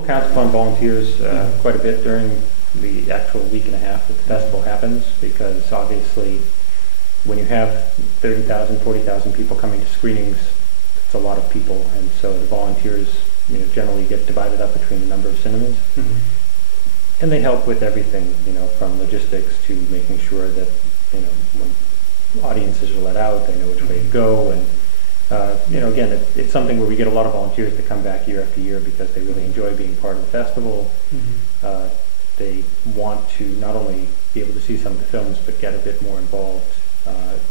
Counts upon volunteers quite a bit during the actual week and a half that the festival happens, because obviously when you have 30,000, 40,000 people coming to screenings, it's a lot of people, and so the volunteers generally get divided up between the number of cinemas. And they help with everything, from logistics to making sure that, when audiences are let out, they know which way to go. And, again, it's something where we get a lot of volunteers to come back year after year because they really enjoy being part of the festival. They want to not only be able to see some of the films, but get a bit more involved.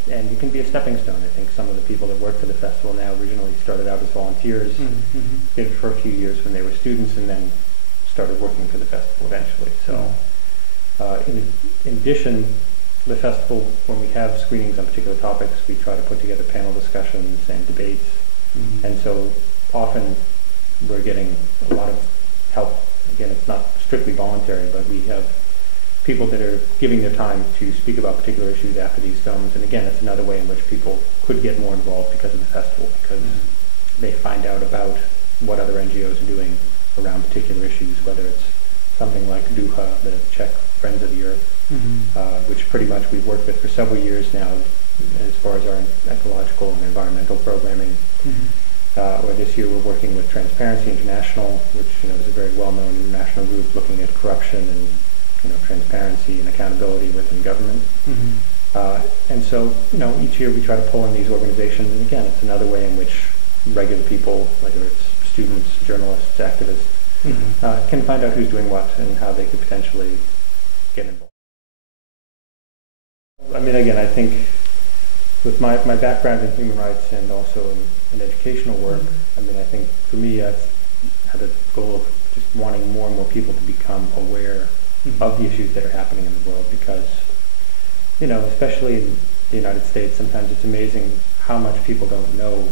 And it can be a stepping stone. I think some of the people that work for the festival now originally started out as volunteers, did it for a few years when they were students, and then started working for the festival eventually. So in addition, the festival, when we have screenings on particular topics, we try to put together panel discussions and debates. And so often we're getting a lot of help. Again, it's not strictly voluntary, but we have people that are giving their time to speak about particular issues after these films. And again, it's another way in which people could get more involved because of the festival, because they find out about what other NGOs are doing around particular issues, whether it's something like DUHA, the Czech Friends of the Earth, which pretty much we've worked with for several years now as far as our ecological and environmental programming. Or this year we're working with Transparency International, which is a very well-known international group looking at corruption and transparency and accountability within government. And so each year we try to pull in these organizations, and again, it's another way in which regular people, whether it's students, journalists, activists, can find out who's doing what and how they could potentially get involved. I mean, again, I think with my background in human rights and also in educational work, I mean, I think for me I've had a goal of just wanting more and more people to become aware of the issues that are happening in the world, because, especially in the United States, sometimes it's amazing how much people don't know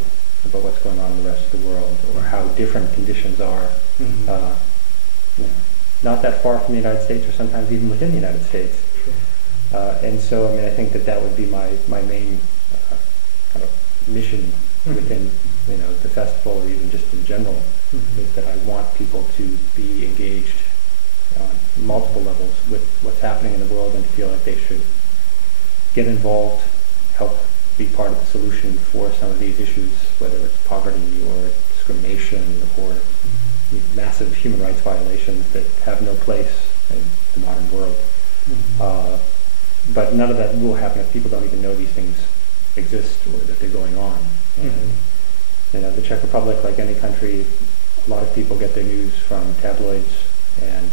about what's going on in the rest of the world, or how different conditions are, not that far from the United States, or sometimes even within the United States. And so, I mean, I think that would be my main kind of mission within, the festival, or even just in general, is that I want people to be engaged on multiple levels with what's happening in the world, and to feel like they should get involved, help be part of the solution for some of these issues, whether it's poverty or discrimination or massive human rights violations that have no place in the modern world. But none of that will happen if people don't even know these things exist or that they're going on. And the Czech Republic, like any country, a lot of people get their news from tabloids and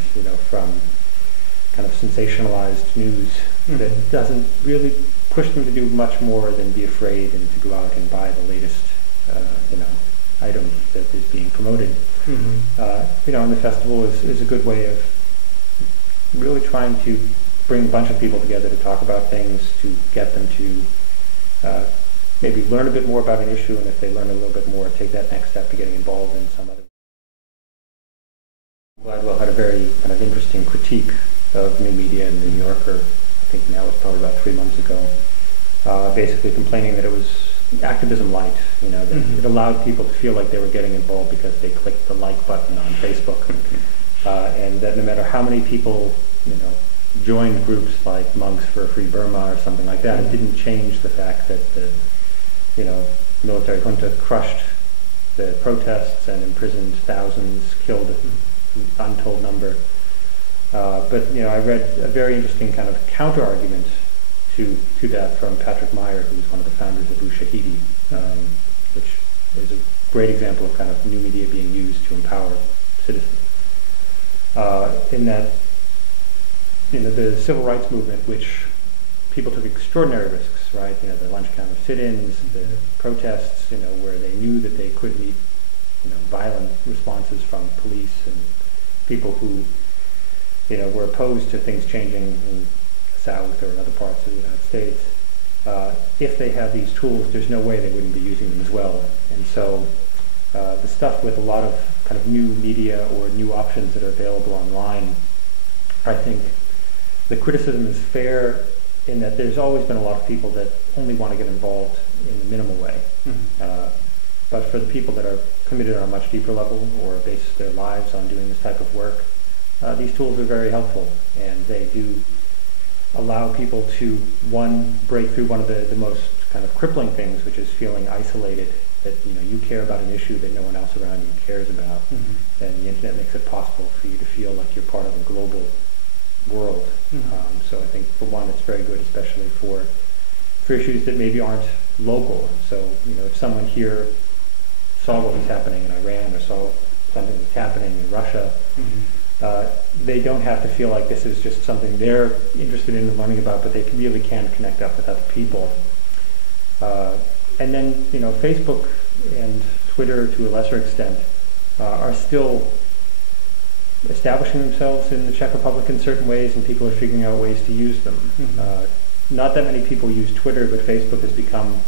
from kind of sensationalized news that doesn't really push them to do much more than be afraid and to go out and buy the latest item that is being promoted. And the festival is a good way of really trying to bring a bunch of people together to talk about things, to get them to maybe learn a bit more about an issue, and if they learn a little bit more, take that next step to getting involved in some other. Gladwell had a very kind of interesting critique of new media in the New Yorker. I think now it's probably about 3 months ago, basically complaining that it was activism light, that it allowed people to feel like they were getting involved because they clicked the like button on Facebook, and that no matter how many people, joined groups like Monks for a Free Burma or something like that, it didn't change the fact that the, military junta crushed the protests and imprisoned thousands, killed an untold number. But I read a very interesting kind of counter-argument to that from Patrick Meyer, who's one of the founders of Ushahidi, which is a great example of kind of new media being used to empower citizens. In that, the civil rights movement, which people took extraordinary risks, right? The lunch counter sit-ins, the protests, where they knew that they could meet, violent responses from police and people who, were opposed to things changing in the South or in other parts of the United States. If they have these tools, there's no way they wouldn't be using them as well. And so the stuff with a lot of kind of new media or new options that are available online, I think the criticism is fair in that there's always been a lot of people that only want to get involved in the minimal way. But for the people that are committed on a much deeper level or base their lives on doing this type of work, these tools are very helpful, and they do allow people to, one, break through one of the most kind of crippling things, which is feeling isolated, that you care about an issue that no one else around you cares about, and the internet makes it possible for you to feel like you're part of a global world. So I think, for one, it's very good, especially for issues that maybe aren't local. So if someone here saw what was happening in Iran or saw something that's happening in Russia, they don't have to feel like this is just something they're interested in learning about, but they really can connect up with other people. And then, Facebook and Twitter, to a lesser extent, are still establishing themselves in the Czech Republic in certain ways, and people are figuring out ways to use them. Not that many people use Twitter, but Facebook has become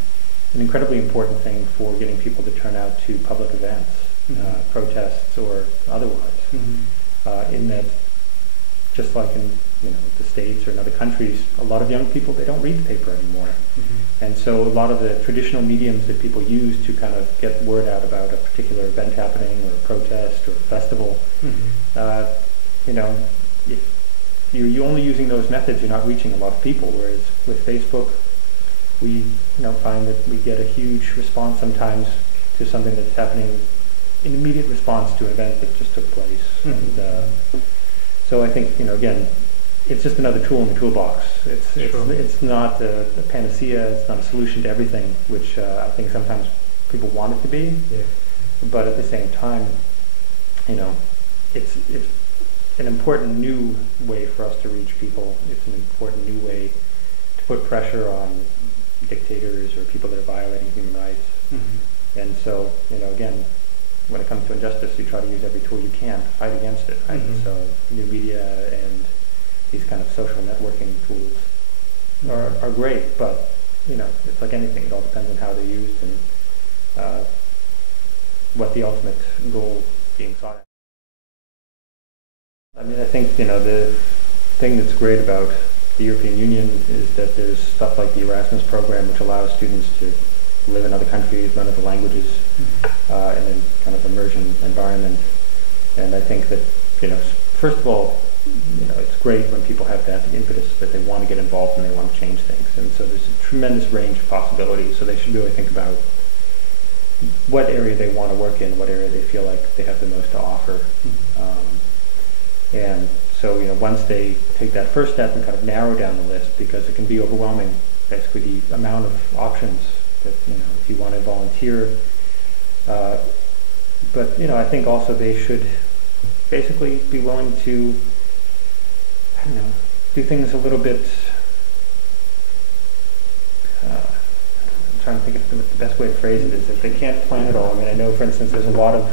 an incredibly important thing for getting people to turn out to public events, protests or otherwise. In that, just like in the States or in other countries, a lot of young people, they don't read the paper anymore. And so a lot of the traditional mediums that people use to kind of get word out about a particular event happening or a protest or a festival, if you're only using those methods, you're not reaching a lot of people. Whereas with Facebook, we find that we get a huge response sometimes to something that's happening, in immediate response to an event that just took place. And so I think, again, it's just another tool in the toolbox. It's not a panacea. It's not a solution to everything, which I think sometimes people want it to be. But at the same time, it's an important new way for us to reach people. It's an important new way to put pressure on dictators or people that are violating human rights. And so, again, when it comes to injustice, you try to use every tool you can to fight against it, right? So new media and these kind of social networking tools are great, but it's like anything. It all depends on how they're used and what the ultimate goal being sought at. I mean, I think the thing that's great about the European Union is that there's stuff like the Erasmus program, which allows students to live in other countries, learn other languages, in a kind of immersion environment. And I think that, first of all, it's great when people have that impetus that they want to get involved and they want to change things. And so there's a tremendous range of possibilities. So they should really think about what area they want to work in, what area they feel like they have the most to offer. And so, once they take that first step and kind of narrow down the list, because it can be overwhelming, basically the amount of options that, if you want to volunteer. But, I think also they should basically be willing to, do things a little bit, I'm trying to think of the best way to phrase it is, if they can't plan it all. I mean, I know, for instance, there's a lot of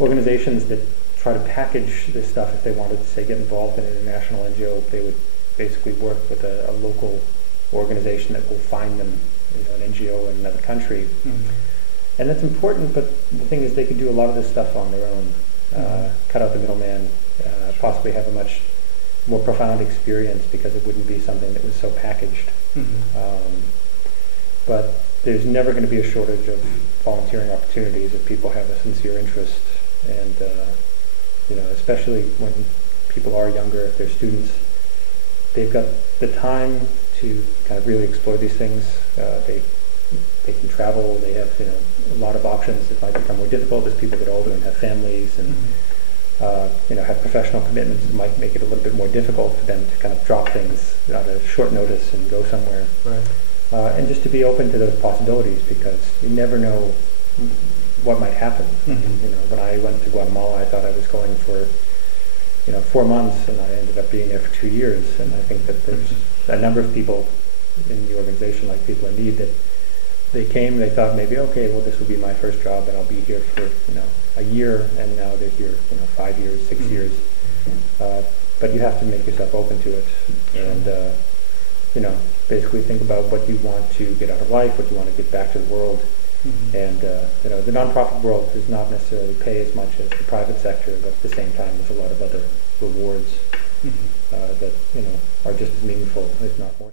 organizations that try to package this stuff. If they wanted to, say, get involved in an international NGO, they would basically work with a local organization that will find them, an NGO in another country. And that's important, but the thing is they could do a lot of this stuff on their own, cut out the middleman, possibly have a much more profound experience because it wouldn't be something that was so packaged. But there's never going to be a shortage of volunteering opportunities if people have a sincere interest, and especially when people are younger, if they're students, they've got the time to kind of really explore these things. They can travel. They have a lot of options. It might become more difficult as people get older and have families and have professional commitments. It might make it a little bit more difficult for them to kind of drop things at a short notice and go somewhere. And just to be open to those possibilities, because you never know what might happen. When I went to Guatemala, I thought I was going for 4 months, and I ended up being there for 2 years. And I think that there's a number of people in the organization, like People in Need, that they came, they thought maybe, okay, well, this will be my first job, and I'll be here for a year, and now they're here 5 years, 6 years. But you have to make yourself open to it, and basically think about what you want to get out of life, what you want to get back to the world. And the nonprofit world does not necessarily pay as much as the private sector, but at the same time, there's a lot of other rewards that are just as meaningful, if not more.